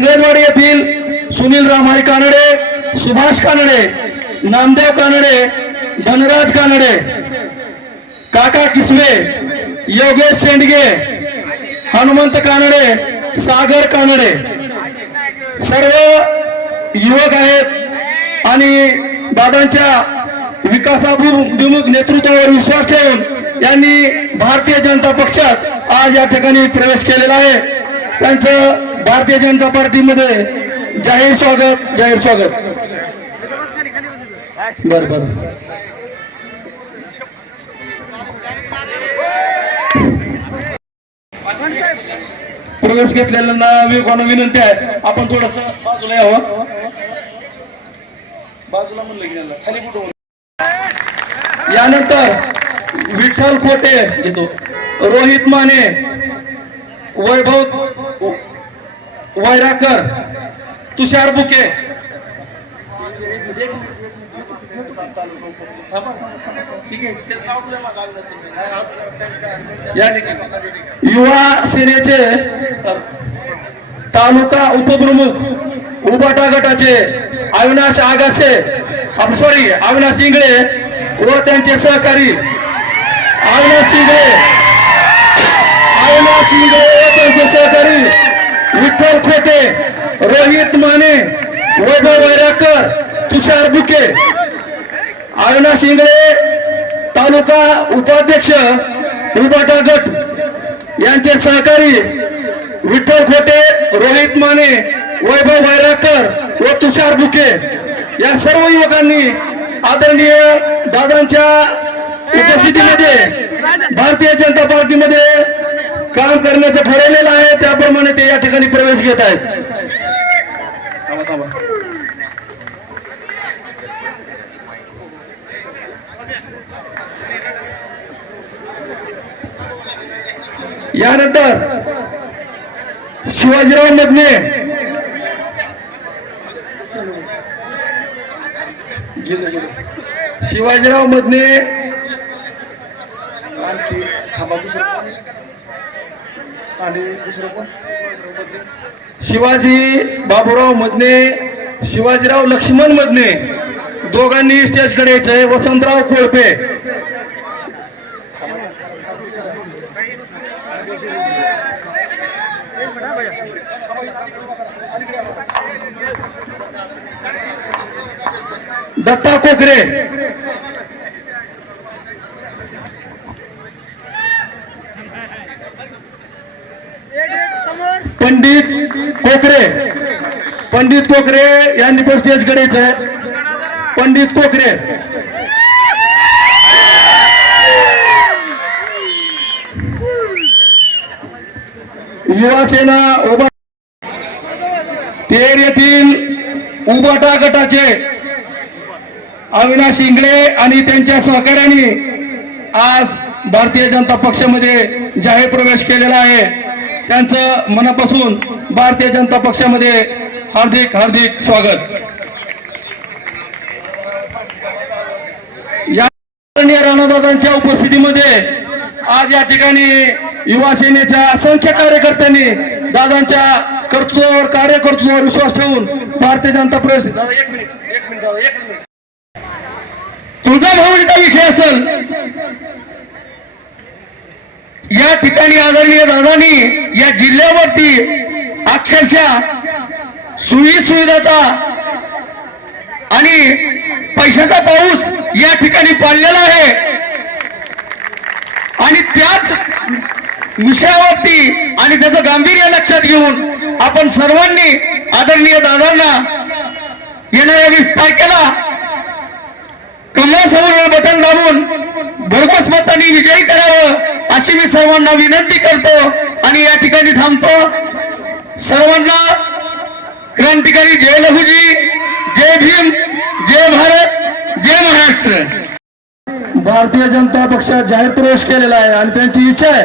हिंगळजवाडी येथील सुनील रामारी कानडे सुभाष कानडे नामदेव कानडे धनराज कानडे काका किसवे योगेश शेंडगे हनुमंत कानडे सागर कानडे. सर्व युवक आहेत आणि दादांच्या विकासाभिमुख नेतृत्वावर विश्वास ठेवून यांनी भारतीय जनता पक्षात आज या ठिकाणी प्रवेश केलेला आहे. त्यांचं भारतीय जनता पार्टीमध्ये जाहीर स्वागत जाहीर स्वागत. बर बर. प्रवेश घेतलेल्यांना वेगवान विनंती आहे आपण थोडस बाजूला यावं. बाजूला म्हणलं खाली कुठं यानंतर विठ्ठल खोटे घेतो रोहित माने वैभव वैराकर तुषार बुके. युवा सेनेचे तालुका उपप्रमुख उबाटा गटाचे अविनाश आगासे सॉरी अविनाश इंगळे व त्यांचे सहकारी. अविनाश इंगळे. अविनाश इंगळे व त्यांचे सहकारी. विठ्ठल खोटे रोहित माने वैभव वैराकर तुषार बुके अविनाश इंगळे तालुका उपाध्यक्ष उबाटा गट यांचे सहकारी विठ्ठल खोटे रोहित माने वैभव वैराकर व तुषार बुके. या सर्व युवकांनी आदरणीय दादांच्या उपस्थितीमध्ये भारतीय जनता पार्टीमध्ये काम करण्याचं ठरवलेलं आहे त्याप्रमाणे ते या ठिकाणी प्रवेश घेत आहेत. यानंतर शिवाजीराव मधने शिवाजीराव मधने आणखी थांबा दुसरं कोण? आणि दुसरं कोण? शिवाजी बाबूराव मधने शिवाजीराव लक्ष्मण मधने दोघांनी स्टेजकडे यायचंय. वसंतराव कोळपे. दत्ता कोकरे. पंडित कोकरे. पंडित कोकरे यांनी पण स्टेजकडे आहे पंडित कोकरे. युवा सेना उभा तेर येथील उबाटा गटाचे अविनाश इंगळे आणि त्यांच्या सहकार्याने आज भारतीय जनता पक्षामध्ये जाहीर प्रवेश केलेला आहे. त्यांचं मनापासून भारतीय जनता पक्षामध्ये हार्दिक हार्दिक स्वागत. या राणादादांच्या उपस्थितीमध्ये आज या ठिकाणी युवा सेनेच्या असंख्य कार्यकर्त्यांनी दादांच्या कर्तृत्वावर कार्यकर्तृत्वावर विश्वास ठेवून भारतीय जनता प्रवेश तुझा एक विषय असेल या ठिकाणी आदरणीय दादांनी या जिल्ह्यावरती अक्षरशः सुई सुविधाचा आणि पैशाचा पाऊस या ठिकाणी पाडलेला आहे. आणि त्याच विषयावरती आणि त्याचं गांभीर्य लक्षात घेऊन आपण सर्वांनी आदरणीय दादांना येणाऱ्या वीस तारखेला कमलासमोर बटन दाबून भरघोस मतांनी विजयी करावं अशी मी सर्वांना विनंती करतो आणि या ठिकाणी थांबतो. सर्वांना क्रांतिकारी जय लघुजी जय भीम जय भारत जय महाराष्ट्र. भारतीय जनता पक्षात जाहीर प्रवेश केलेला आहे आणि त्यांची इच्छा आहे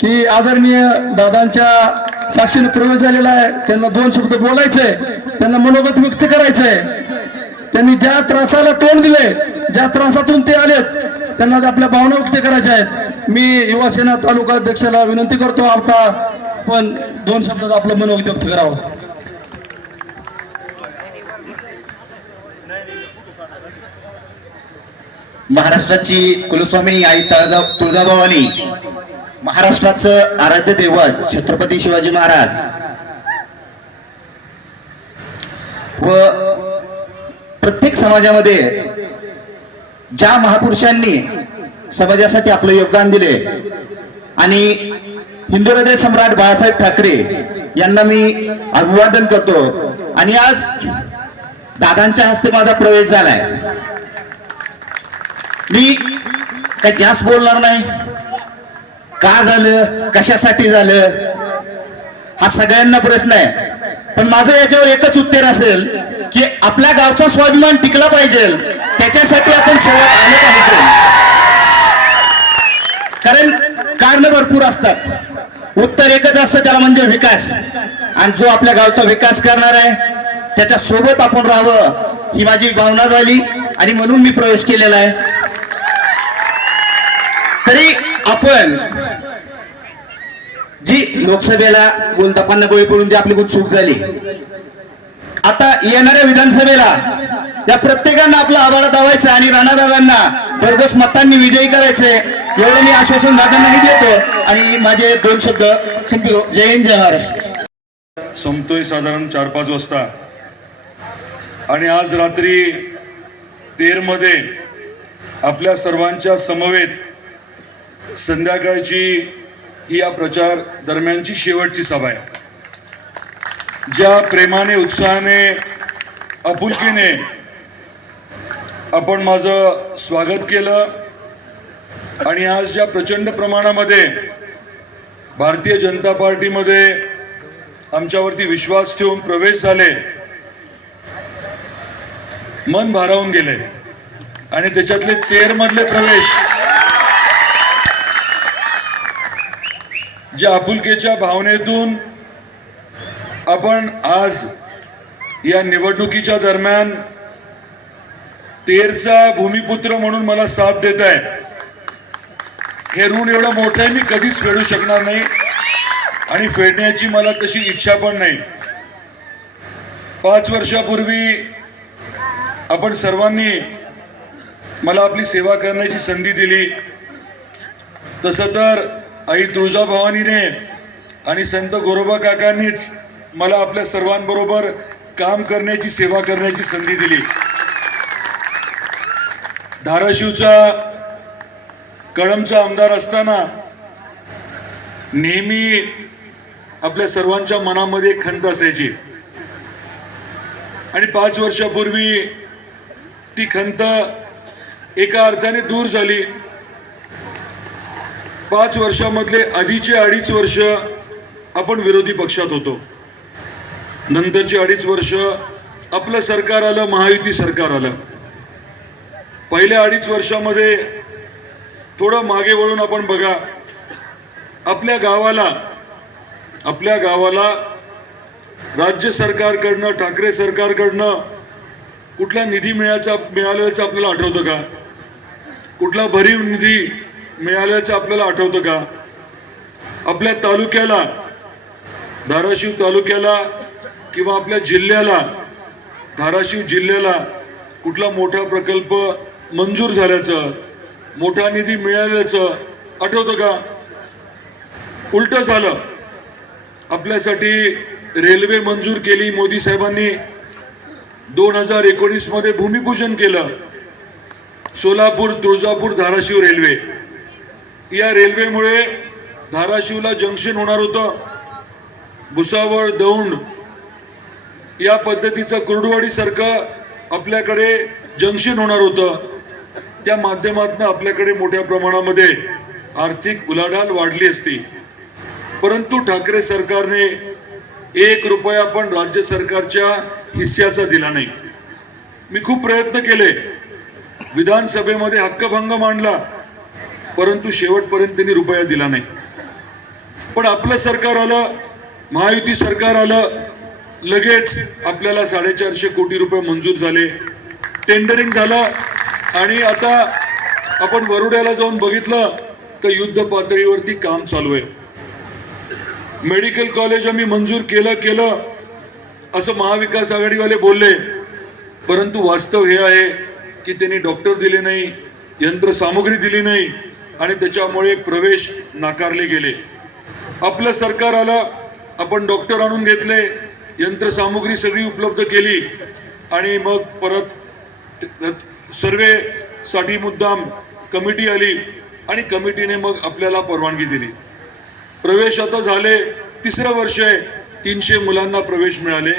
की आदरणीय दादांच्या साक्षीने प्रवेश झालेला आहे. त्यांना दोन शब्द बोलायचे त्यांना मनोगत व्यक्त करायचंय त्यांनी ज्या त्रासाला तोंड दिलंय ज्या त्रासातून ते आलेत त्यांना आपल्या भावना व्यक्त करायच्या आहेत. मी युवासेना तालुका अध्यक्षाला विनंती करतो आता पण दोन शब्दात आपलं मन व्यक्त करावं. महाराष्ट्राची कुलस्वामी आई तळजा तुळजाभवानी महाराष्ट्राचं आराध्य दैवत छत्रपती शिवाजी महाराज. व प्रत्येक समाजामध्ये ज्या महापुरुषांनी समाजासाठी आपलं योगदान दिले आणि हिंदू हृदय सम्राट बाळासाहेब ठाकरे यांना मी अभिवादन करतो. आणि आज दादांच्या हस्ते माझा प्रवेश झालाय. मी काय जास्त बोलणार नाही. का झालं? कशासाठी झालं? हा सगळ्यांना प्रश्न आहे. पण माझं याच्यावर एकच उत्तर असेल की आपल्या गावचा स्वाभिमान टिकला पाहिजे. त्याच्यासाठी आपण सेवा आलं पाहिजे. कारण कारण भरपूर असतात. उत्तर एकच असतं त्याला म्हणजे विकास. आणि जो आपल्या गावचा विकास करणार आहे त्याच्या सोबत आपण राहावं ही माझी भावना झाली. आणि म्हणून मी प्रवेश केलेला आहे. तरी आपण जी लोकसभेला गोलदापांना गोळी पडून जी आपली खूप चूक झाली आता येणाऱ्या विधानसभेला या प्रत्येकांना आपला आभार दावायचा आणि राणादादांना भरघोस मतांनी विजयी करायचे एवढं मी आश्वासन दादांनाही देतो. आणि माझे दोन शब्द संपलो हो. जय हिंद जय महाराष्ट्र. संपतोय साधारण चार पाच वाजता. आणि आज रात्री तेरमध्ये आपल्या सर्वांच्या समवेत संध्याकाळची ही या प्रचार दरम्यानची शेवटची सभा आहे. ज्या प्रेमाने उत्साहाने आपुलकीने आपण माझं स्वागत केलं आणि आज ज्या प्रचंड प्रमाणामध्ये भारतीय जनता पार्टीमध्ये आमच्यावरती विश्वास ठेवून प्रवेश झाले मन भारावून गेले आणि त्याच्यातले तेर मधले प्रवेश ज्या आपुलकीच्या भावनेतून आपण आज या निवडणुकीच्या दरम्यान तेरचा भूमिपुत्र म्हणून मला साथ देत आहे. हे ऋण एवढं मोठं आहे मी कधीच फेडू शकणार नाही आणि फेडण्याची मला तशी इच्छा पण नाही. पाच वर्षापूर्वी आपण सर्वांनी मला आपली सेवा करण्याची संधी दिली. तसं तर आई तुळजाभवानीने आणि संत गोरोबा काकांनीच मला आपल्या सर्वांबरोबर काम करण्याची सेवा करण्याची संधी दिली. धाराशिवचा कळमचा आमदार असताना नेहमी आपल्या सर्वांच्या मनामध्ये खंत असायची. आणि पाच वर्षापूर्वी ती खंत एका अर्थाने दूर झाली. पाच वर्षामधले आधीचे अडीच वर्ष आपण विरोधी पक्षात होतो. नंतरची अडीच वर्ष आपलं सरकार आलं महायुती सरकार आलं. पहिल्या अडीच वर्षामध्ये थोडं मागे वळून आपण बघा आपल्या गावाला आपल्या गावाला राज्य सरकारकडनं ठाकरे सरकारकडनं कुठला निधी मिळायचा मिळाल्याचं आपल्याला आठवतं का? कुठला भरीव निधी मिळाल्याचं आपल्याला आठवतं का? आपल्या तालुक्याला धाराशिव तालुक्याला किंवा आपल्या जिल्ह्याला धाराशिव जिल्ह्याला कुठला मोठा प्रकल्प मंजूर झाल्याचं मोठा निधी मिळाल्याचं आठवतं का? उलटं झालं. आपल्यासाठी रेल्वे मंजूर केली मोदी साहेबांनी. दोन हजार एकोणीसमध्ये भूमिपूजन केलं. सोलापूर तुळजापूर धाराशिव रेल्वे. या रेल्वेमुळे धाराशिवला जंक्शन होणार होतं. भुसावळ दौंड या पद्धतीचं कुर्डवाडीसारखं आपल्याकडे जंक्शन होणार होतं. त्या माध्यमातून आपल्याकडे मोठ्या प्रमाणामध्ये आर्थिक उलाढाल वाढली असती. परंतु ठाकरे सरकारने एक रुपया पण राज्य सरकारच्या हिस्स्याचा दिला नाही. मी खूप प्रयत्न केले. विधानसभेमध्ये हक्कभंग मांडला. परंतु शेवटपर्यंत त्यांनी रुपया दिला नाही. पण आपलं सरकार आलं महायुती सरकार आलं लगेच आपल्याला साडेचारशे कोटी रुपये मंजूर झाले. टेंडरिंग झालं आणि आता आपण वरुड्याला जाऊन बघितलं तर युद्ध पातळीवरती काम चालू आहे. मेडिकल कॉलेज आम्ही मंजूर केलं केलं. असं महाविकास आघाडीवाले बोलले. परंतु वास्तव हे आहे की त्यांनी डॉक्टर दिले नाही यंत्रसामुग्री दिली नाही आणि त्याच्यामुळे प्रवेश नाकारले गेले. आपलं सरकार आलं आपण डॉक्टर आणून घेतले. यंत्रसामुग्री सगळी उपलब्ध केली. आणि मग परत सर्वेसाठी मुद्दाम कमिटी आली आणि कमिटीने मग आपल्याला परवानगी दिली. प्रवेश आता झाले तिसरं वर्ष आहे. तीनशे मुलांना प्रवेश मिळाले.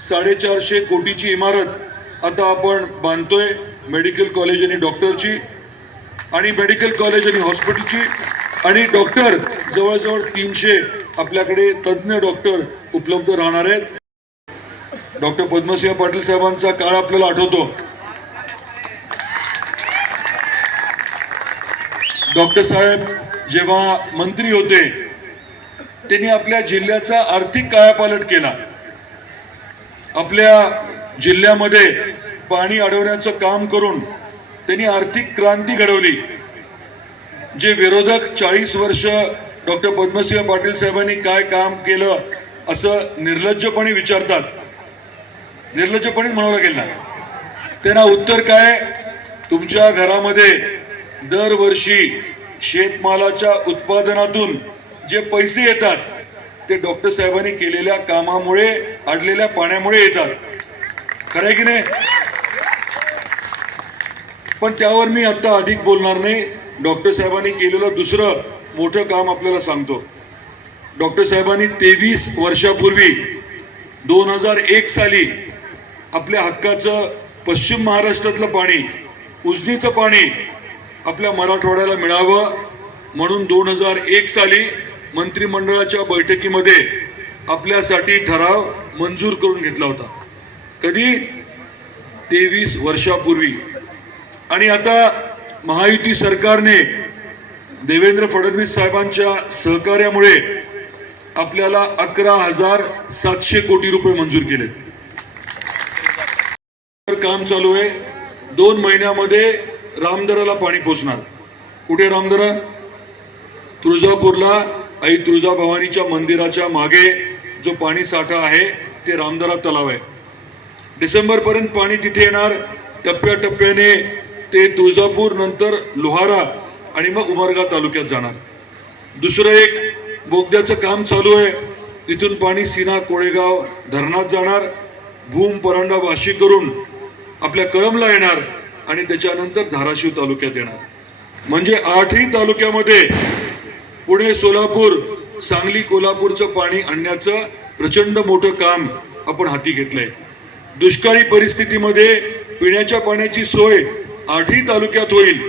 साडेचारशे कोटीची इमारत आता आपण बांधतोय मेडिकल कॉलेज आणि डॉक्टरची आणि मेडिकल कॉलेज आणि हॉस्पिटलची. आणि डॉक्टर जवळजवळ तीनशे आपल्याकडे तज्ज्ञ डॉक्टर उपलब्ध राहणार आहेत. डॉक्टर पद्मसिंह पाटील साहेबांचा काळ आपल्याला आठवतो. डॉक्टर साहेब जेव्हा मंत्री होते त्यांनी आपल्या जिल्ह्याचा आर्थिक कायापालट केला. आपल्या जिल्ह्यामध्ये पाणी अडवण्याचं काम करून त्यांनी आर्थिक क्रांती घडवली. जे विरोधक चाळीस वर्ष डॉक्टर पद्मसिंह पाटील साहेबांनी काय काम केलं असं निर्लज्जपणे विचारतात. निर्लज्जपणे म्हणावं लागेल ना. त्यांना उत्तर काय? तुमच्या घरामध्ये दरवर्षी शेतमालाच्या उत्पादनातून जे पैसे येतात ते डॉक्टर साहेबांनी केलेल्या कामामुळे अडलेल्या पाण्यामुळे येतात. खरं आहे की नाही? पण त्यावर मी आता अधिक बोलणार नाही. डॉक्टर साहेबांनी केलेलं दुसरं मोठं काम आपल्याला सांगतो. डॉक्टर साहेबांनी तेवीस वर्षापूर्वी दोन हजार एक साली आपल्या हक्काचं पश्चिम महाराष्ट्रातलं पाणी उजनीचं पाणी आपल्या मराठवाड्याला मिळावं म्हणून दोन हजार एक साली मंत्रिमंडळाच्या बैठकीमध्ये आपल्यासाठी ठराव मंजूर करून घेतला होता. कधी? तेवीस वर्षापूर्वी. आणि आता महायुती सरकारने देवेंद्र फडणवीस साहेबांच्या सहकार्यामुळे आपल्याला अकरा हजार सातशे कोटी रुपये मंजूर केलेत. काम चालू आहे. दोन महिन्यामध्ये रामदराला पाणी पोचणार. कुठे रामदरा? तुळजापूरला. आई तुळजाभवानीच्या मंदिराच्या मागे जो पाणी साठा आहे ते रामदरा तलाव आहे. डिसेंबरपर्यंत पाणी तिथे येणार. टप्प्याटप्प्याने ते तुळजापूर नंतर लोहारा आणि मग उमरगा तालुक्यात जाणार. दुसरं एक बोगद्याचं काम चालू आहे. तिथून पाणी सीना कोळेगाव धरणात जाणार. भूम परांडा वाशी करून आपल्या कळमला येणार आणि त्याच्यानंतर धाराशिव तालुक्यात येणार. म्हणजे आठही तालुक्यामध्ये पुणे सोलापूर सांगली कोल्हापूरचं पाणी आणण्याचं प्रचंड मोठं काम आपण हाती घेतलंय. दुष्काळी परिस्थितीमध्ये पिण्याच्या पाण्याची सोय आठही तालुक्यात होईल.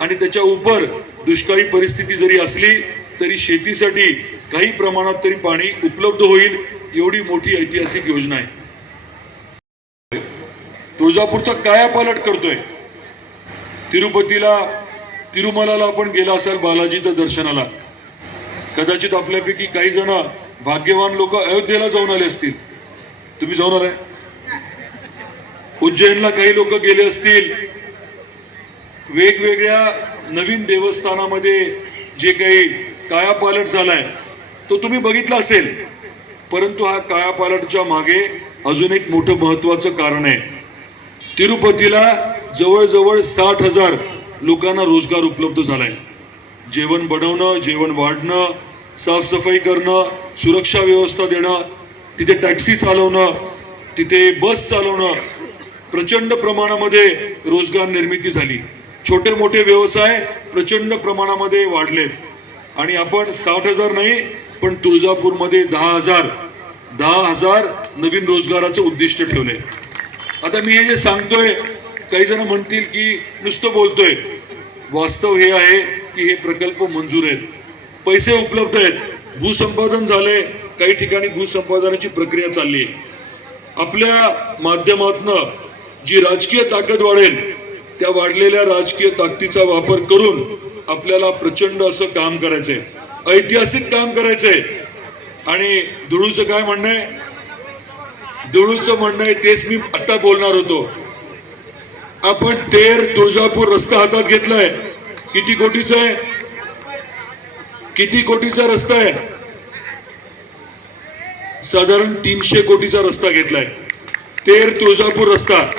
आणि त्याच्या उपर दुष्काळी परिस्थिती जरी असली तरी शेतीसाठी काही प्रमाणात तरी पाणी उपलब्ध होईल एवढी मोठी ऐतिहासिक योजना आहे. तुळजापूरचा कायापालट करतोय. तिरुपतीला तिरुमलाला आपण गेला असाल बालाजीच्या दर्शनाला. कदाचित आपल्यापैकी काही जण भाग्यवान लोक अयोध्येला जाऊन आले असतील. तुम्ही जाऊन आलाय? उज्जैनला काही लोक गेले असतील. वेगवेगळ्या नवीन देवस्थानामध्ये जे काही कायापालट झाला आहे तो तुम्ही बघितला असेल. परंतु हा कायापालटच्या मागे अजून एक मोठं महत्त्वाचं कारण आहे. तिरुपतीला जवळजवळ साठ हजार लोकांना रोजगार उपलब्ध झाला आहे जेवण बनवणं जेवण वाढणं साफसफाई करणं सुरक्षा व्यवस्था देणं तिथे टॅक्सी चालवणं तिथे बस चालवणं प्रचंड प्रमाणामध्ये रोजगार निर्मिती झाली. छोटे मोठे व्यवसाय प्रचंड प्रमाणामध्ये वाढलेत. आणि आपण साठ हजार नाही पण तुळजापूरमध्ये दहा हजार दहा हजार नवीन रोजगाराचं उद्दिष्ट ठेवले. आता मी हे जे सांगतोय काही जण म्हणतील की नुसतं बोलतोय. वास्तव हे आहे की हे प्रकल्प मंजूर आहेत. पैसे उपलब्ध आहेत. भूसंपादन झाले काही ठिकाणी भूसंपादनाची प्रक्रिया चालली आहे. आपल्या माध्यमातनं जी राजकीय ताकद वाढेल त्या वाढलेल्या राजकीय ताकदीचा वापर करून आपल्याला प्रचंड असं काम करायचंय. ऐतिहासिक काम करायचंय. आणि दुळूचं काय म्हणणं आहे? दुळूचं म्हणणं आहे तेच मी आता बोलणार होतो. आपण तेर तुळजापूर रस्ता हातात घेतलाय. किती कोटीचा आहे? किती कोटीचा रस्ता आहे? साधारण तीनशे कोटीचा रस्ता घेतलाय. तेर तुळजापूर रस्ता.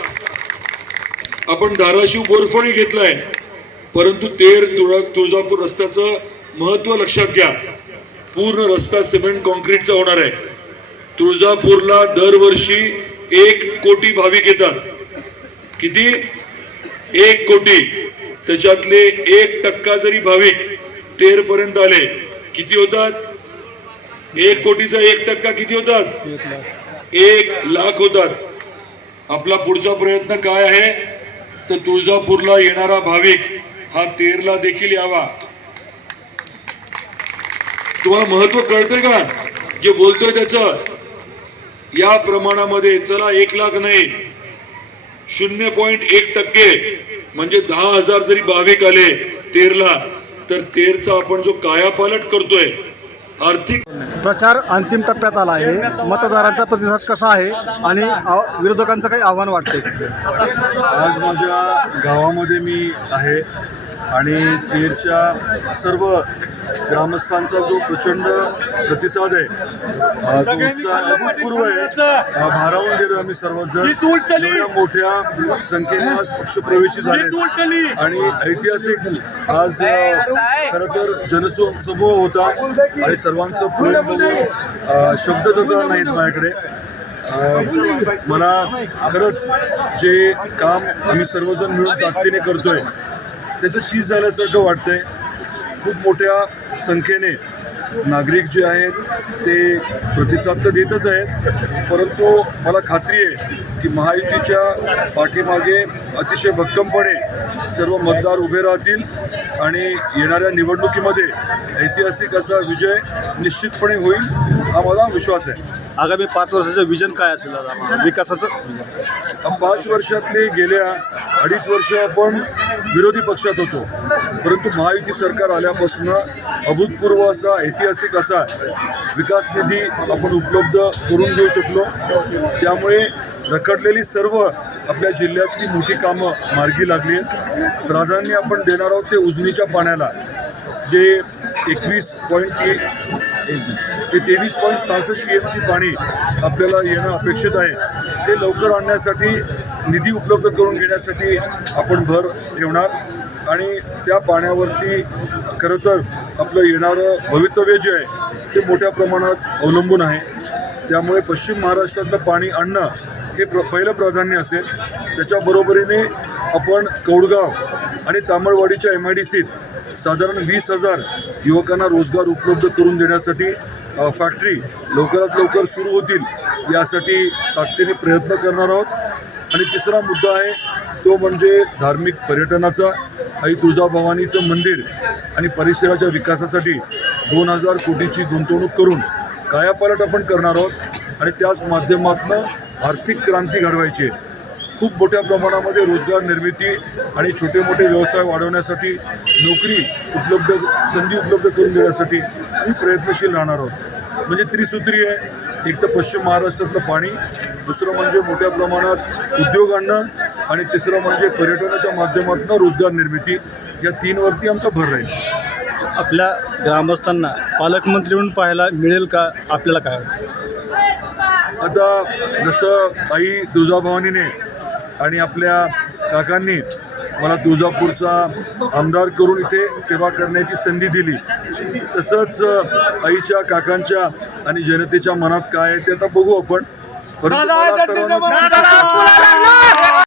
आपण धाराशिव बोरफळी घेतलाय. परंतु तेर तुळा तुळजापूर रस्त्याचं महत्त्व लक्षात घ्या. पूर्ण रस्ता सिमेंट कॉन्क्रीटचा होणार आहे. तुळजापूरला दरवर्षी एक कोटी भाविक येतात. किती? एक कोटी. त्याच्यातले एक टक्का जरी भाविक तेर पर्यंत आले किती होतात? एक कोटीचा एक टक्का किती होतात? एक लाख होतात. आपला पुढचा प्रयत्न काय आहे? तर तुळजापूरला येणारा भाविक हा तेरला देखील यावा. तुम्हाला महत्त्व कळतंय का? जे बोलतोय त्याचं. या प्रमाणामध्ये चला एक लाख नाही शून्य पॉइंट एक टक्के म्हणजे दहा हजार जरी भाविक आले तेरला तर तेरचा आपण जो कायापालट करतोय आर्थिक प्रचार अंतिम टप्प्यात आला आहे. मतदारांचा प्रतिसाद कसा आहे आणि विरोधकांचं काही आव्हान वाटते आज माझ्या गावामध्ये मी आहे आणि तेरच्या सर्व ग्रामस्थांचा जो प्रचंड प्रतिसाद आहे जो उत्साह अभूतपूर्व आहे भारावून गेलो आम्ही सर्वजण. मोठ्या संख्येने आज पक्षप्रवेशी झाले आणि ऐतिहासिक आज खर तर जनसमूह होता आणि सर्वांचं प्रेम बघून शब्द सुद्धा नाहीत माझ्याकडे. मला खरंच जे काम आम्ही सर्वजण मिळून ताकदीने करतोय त्याचं चीज झाल्यासारखं वाटतंय. खूप मोठ्या संख्येने नागरिक जे आहेत ते प्रतिसाद तर देतच आहेत. परंतु मला खात्री आहे की महायुतीच्या पाठीमागे अतिशय भक्कमपणे सर्व मतदार उभे राहतील आणि येणाऱ्या निवडणुकीमध्ये ऐतिहासिक असा विजय निश्चितपणे होईल हा मला विश्वास आहे. आगामी पाच वर्षाचं विजन काय असेल दादा? विकासाचं? पाच वर्षातले गेल्या अडीच वर्ष आपण विरोधी पक्षात होतो. परंतु महायुती सरकार आल्यापासून अभूतपूर्व असा ऐतिहासिक असा विकास निधी आपण उपलब्ध करून देऊ शकलो. त्यामुळे रखडलेली सर्व आपल्या जिल्ह्यातली मोठी कामं मार्गी लागली आहेत. प्राधान्य आपण देणार आहोत ते उजनीच्या पाण्याला. जे एकवीस पॉईंट ते तेवीस पॉईंट सहासष्ट टी एम सी पाणी आपल्याला येणं अपेक्षित आहे. ते लवकर आणण्यासाठी निधी उपलब्ध करून घेण्यासाठी आपण भर ठेवणार. आणि त्या पाण्यावरती खरं तर आपलं येणारं भवितव्य जे आहे ते मोठ्या प्रमाणात अवलंबून आहे. त्यामुळे पश्चिम महाराष्ट्रातलं पाणी आणणं हे प्र पहिलं प्राधान्य असेल. त्याच्याबरोबरीने आपण कौडगाव आणि तामळवाडीच्या एम आय डी सीत साधारण वीस हजार युवकांना रोजगार उपलब्ध करून देण्यासाठी फॅक्टरी लवकरात लवकर सुरू होतील यासाठी ताकदीने प्रयत्न करणार आहोत. आणि तिसरा मुद्दा आहे तो म्हणजे धार्मिक पर्यटनाचा. आई तुळजाभवानीचं मंदिर आणि परिसराच्या विकासासाठी दोन हजार कोटीची गुंतवणूक करून कायापालट आपण करणार आहोत. आणि त्याच माध्यमातून आर्थिक क्रांती घडवायची आहे. खूप मोठ्या प्रमाणामध्ये रोजगार निर्मिती आणि छोटे मोठे व्यवसाय वाढवण्यासाठी नोकरी उपलब्ध संधी उपलब्ध करून देण्यासाठी आम्ही प्रयत्नशील राहणार आहोत. म्हणजे त्रिसूत्री आहे. एक तर पश्चिम महाराष्ट्रातलं पाणी दुसरं म्हणजे मोठ्या प्रमाणात उद्योग आणणं आणि तिसरं म्हणजे पर्यटनाच्या माध्यमातून रोजगार निर्मिती. या तीनवरती आमचा भर राहील. आपल्या ग्रामस्थांना पालकमंत्री म्हणून पाहायला मिळेल का? आपल्याला काय आता जसं आई तुळजाभवानीने आणि आपल्या काकांनी मला तुळजापूरचा आमदार करून इथे सेवा करण्याची संधी दिली. तसंच आईच्या काकांच्या आणि जनतेच्या मनात काय आहे ते आता बघू आपण. परंतु